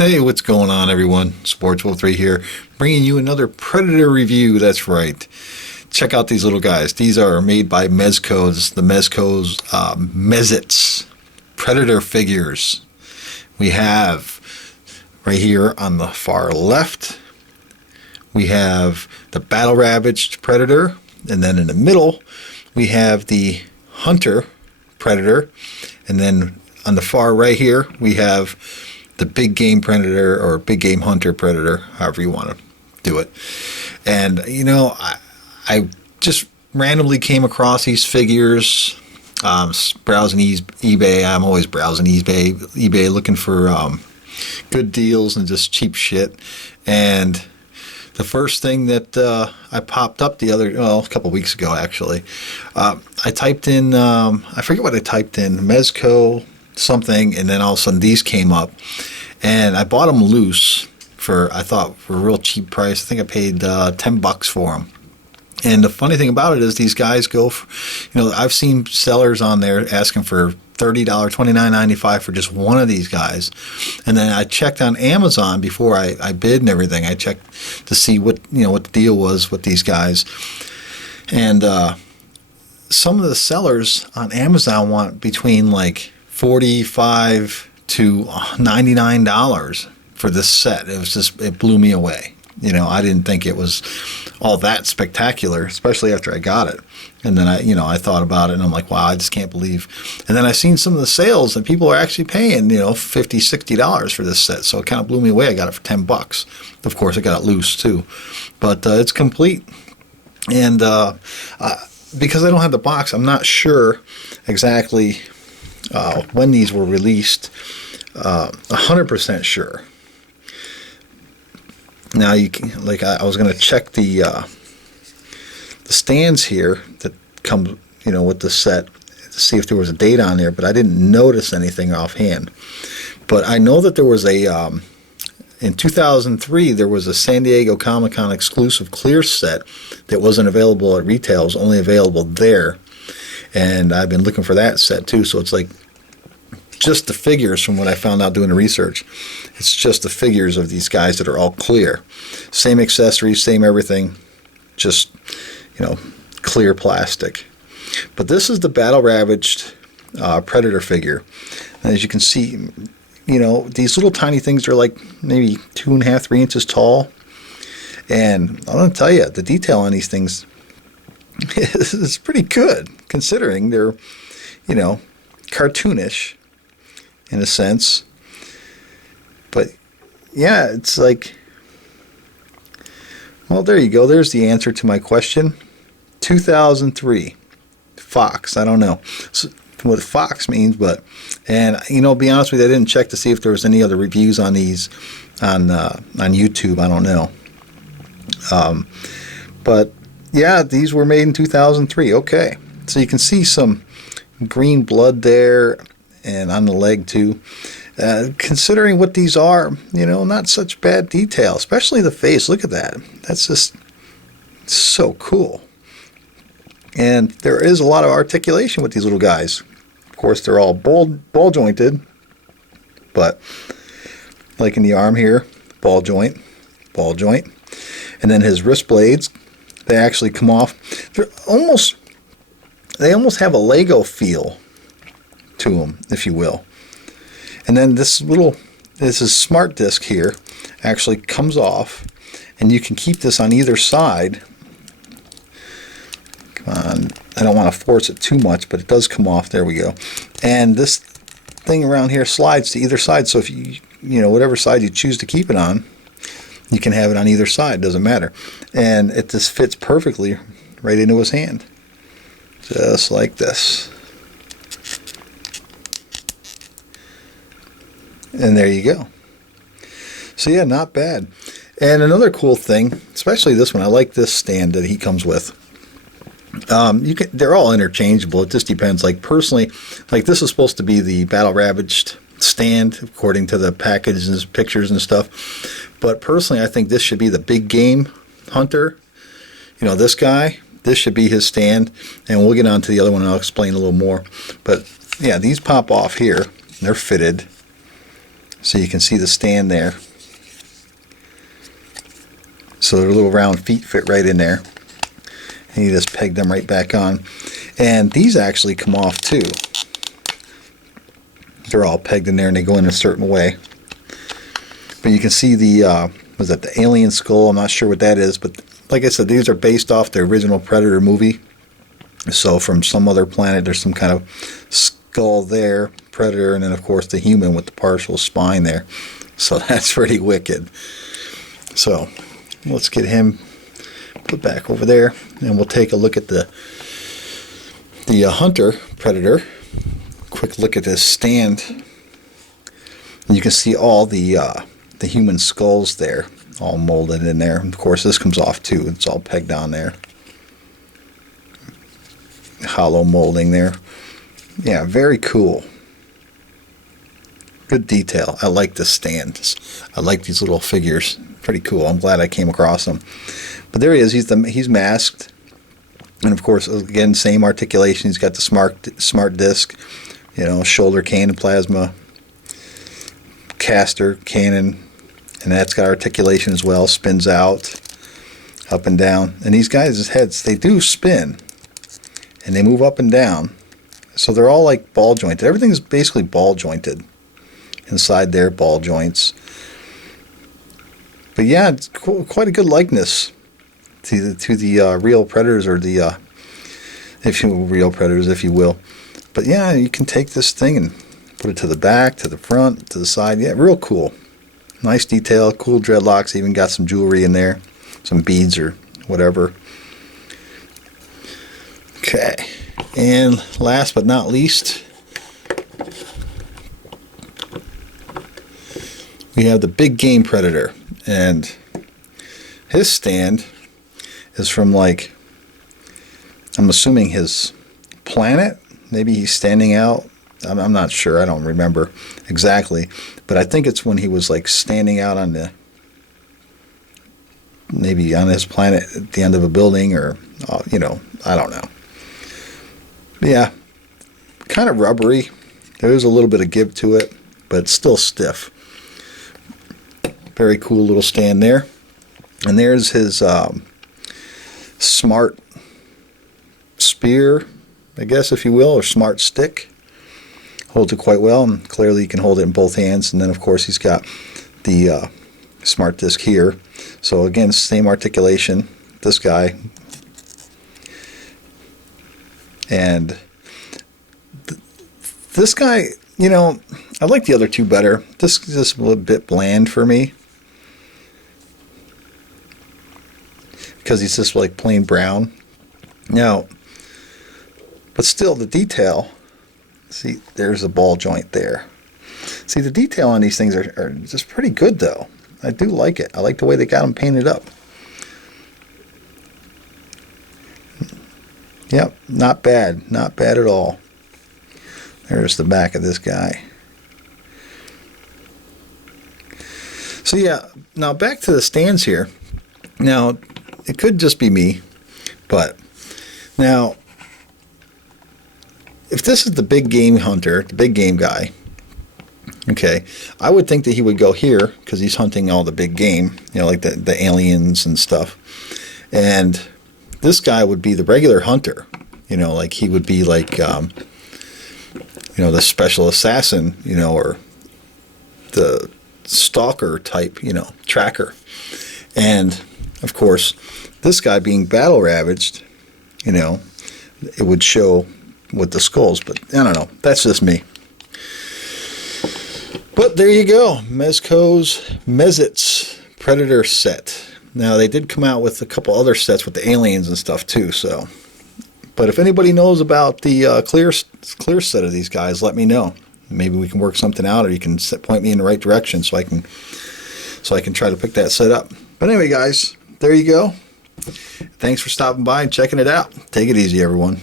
Hey, what's going on, everyone? Sports03 here, bringing you another Predator review. That's right. Check out these little guys. These are made by MEZCO. This is the MEZCO's MEZ-ITZ Predator figures. We have right here on the far left, we have the Battle Ravaged Predator, and then in the middle, we have the Hunter Predator, and then on the far right here, we have the Big Game Predator or Big Game Hunter Predator, however you want to do it. And, you know, I just randomly came across these figures, browsing eBay. I'm always browsing eBay looking for good deals and just cheap shit. And the first thing that I popped up a couple weeks ago, actually, I typed in, I forget what I typed in, MEZCO something, and then all of a sudden these came up, and I bought them loose for a real cheap price. I think I paid $10 for them. And the funny thing about it is these guys go for, I've seen sellers on there asking for $30, $29.95 for just one of these guys. And then I checked on Amazon before I bid and everything. I checked to see what the deal was with these guys. And some of the sellers on Amazon want between like $45 to $99 for this set. It blew me away. I didn't think it was all that spectacular, especially after I got it. And then I thought about it, and I'm like, wow, I just can't believe. And then I seen some of the sales, and people are actually paying, $50, $60 for this set. So it kind of blew me away. I got it for $10. Of course, I got it loose too, but it's complete. And because I don't have the box, I'm not sure exactly when these were released. 100% sure. Now I was going to check the stands here that come with the set to see if there was a date on there, but I didn't notice anything offhand. But I know that there was in 2003 there was a San Diego Comic-Con exclusive clear set that wasn't available at retail. It was only available there, and I've been looking for that set too. So it's like just the figures from what I found out doing the research. It's just the figures of these guys that are all clear. Same accessories, same everything, just, clear plastic. But this is the Battle Ravaged Predator figure. And as you can see, these little tiny things are like maybe 2.5, 3 inches tall. And I'm going to tell you, the detail on these things is pretty good, considering they're, cartoonish in a sense. But yeah, it's like, well, there you go. There's the answer to my question. 2003 Fox. I don't know what Fox means, but to be honest with you, I didn't check to see if there was any other reviews on these on YouTube. I don't know. But yeah, these were made in 2003. Okay, so you can see some green blood there, and on the leg too. Considering what these are, not such bad detail, especially the face. Look at that. That's just so cool. And there is a lot of articulation with these little guys. Of course, they're all ball jointed, but like in the arm here, ball joint. And then his wrist blades, they actually come off. They almost have a Lego feel to them, if you will. And then this is smart disc here actually comes off, and you can keep this on either side. Come on, I don't want to force it too much, but it does come off. There we go. And this thing around here slides to either side, so if you whatever side you choose to keep it on, you can have it on either side. Doesn't matter. And it just fits perfectly right into his hand, just like this. And there you go. So yeah, not bad. And another cool thing, especially this one, I like this stand that he comes with. They're all interchangeable. It just depends. Like personally, like this is supposed to be the Battle Ravaged stand according to the packages, pictures and stuff. But personally, I think this should be the Big Game Hunter. This guy, this should be his stand. And we'll get on to the other one and I'll explain a little more. But yeah, these pop off here. They're fitted. So you can see the stand there. So their little round feet fit right in there. And you just peg them right back on. And these actually come off too. They're all pegged in there and they go in a certain way. But you can see the, was that the alien skull? I'm not sure what that is, but like I said, these are based off the original Predator movie. So from some other planet, there's some kind of skull there, Predator, and then of course the human with the partial spine there. So that's pretty wicked. So let's get him put back over there, and we'll take a look at the Hunter Predator. Quick look at this stand. And you can see all the human skulls there, all molded in there. Of course, this comes off too. It's all pegged on there. Hollow molding there. Yeah, very cool. Good detail. I like the stands. I like these little figures. Pretty cool. I'm glad I came across them. But there he is. He's masked. And of course, again, same articulation. He's got the smart disc, you know, shoulder cannon, plasma caster cannon, and that's got articulation as well. Spins out, up and down. And these guys' heads, they do spin, and they move up and down. So they're all like ball jointed. Everything is basically ball jointed. Inside there, ball joints. But yeah, it's quite a good likeness to the real Predators, or the real Predators, if you will. But yeah, you can take this thing and put it to the back, to the front, to the side. Yeah, real cool. Nice detail, cool dreadlocks. Even got some jewelry in there, some beads or whatever. Okay, and last but not least, we have the big game Predator, and his stand is from, like, I'm assuming his planet. Maybe he's standing out. I'm not sure. I don't remember exactly, but I think it's when he was like standing out on maybe on his planet at the end of a building, or you know, I don't know. But yeah, kind of rubbery. There is a little bit of give to it, but it's still stiff. Very cool little stand there. And there's his smart spear, I guess, if you will, or smart stick. Holds it quite well, and clearly you can hold it in both hands. And then, of course, he's got the smart disc here. So again, same articulation. This guy. And this guy, you know, I like the other two better. This is just a little bit bland for me, because he's just like plain brown. Now, but still, the detail, see, there's a ball joint there. See, the detail on these things are just pretty good, though. I do like it. I like the way they got them painted up. Yep, not bad. Not bad at all. There's the back of this guy. So yeah, now back to the stands here. Now, it could just be me, but now, if this is the big game hunter, the big game guy, okay, I would think that he would go here because he's hunting all the big game, you know, like the aliens and stuff. And this guy would be the regular hunter, you know, like he would be like, you know, the special assassin, you know, or the stalker type, you know, tracker. And of course, this guy being battle ravaged, you know, it would show with the skulls, but I don't know. That's just me. But there you go. MEZCO's MEZ-ITZ Predator set. Now, they did come out with a couple other sets with the aliens and stuff too, so. But if anybody knows about the clear set of these guys, let me know. Maybe we can work something out, or you can point me in the right direction so I can try to pick that set up. But anyway, guys, there you go. Thanks for stopping by and checking it out. Take it easy, everyone.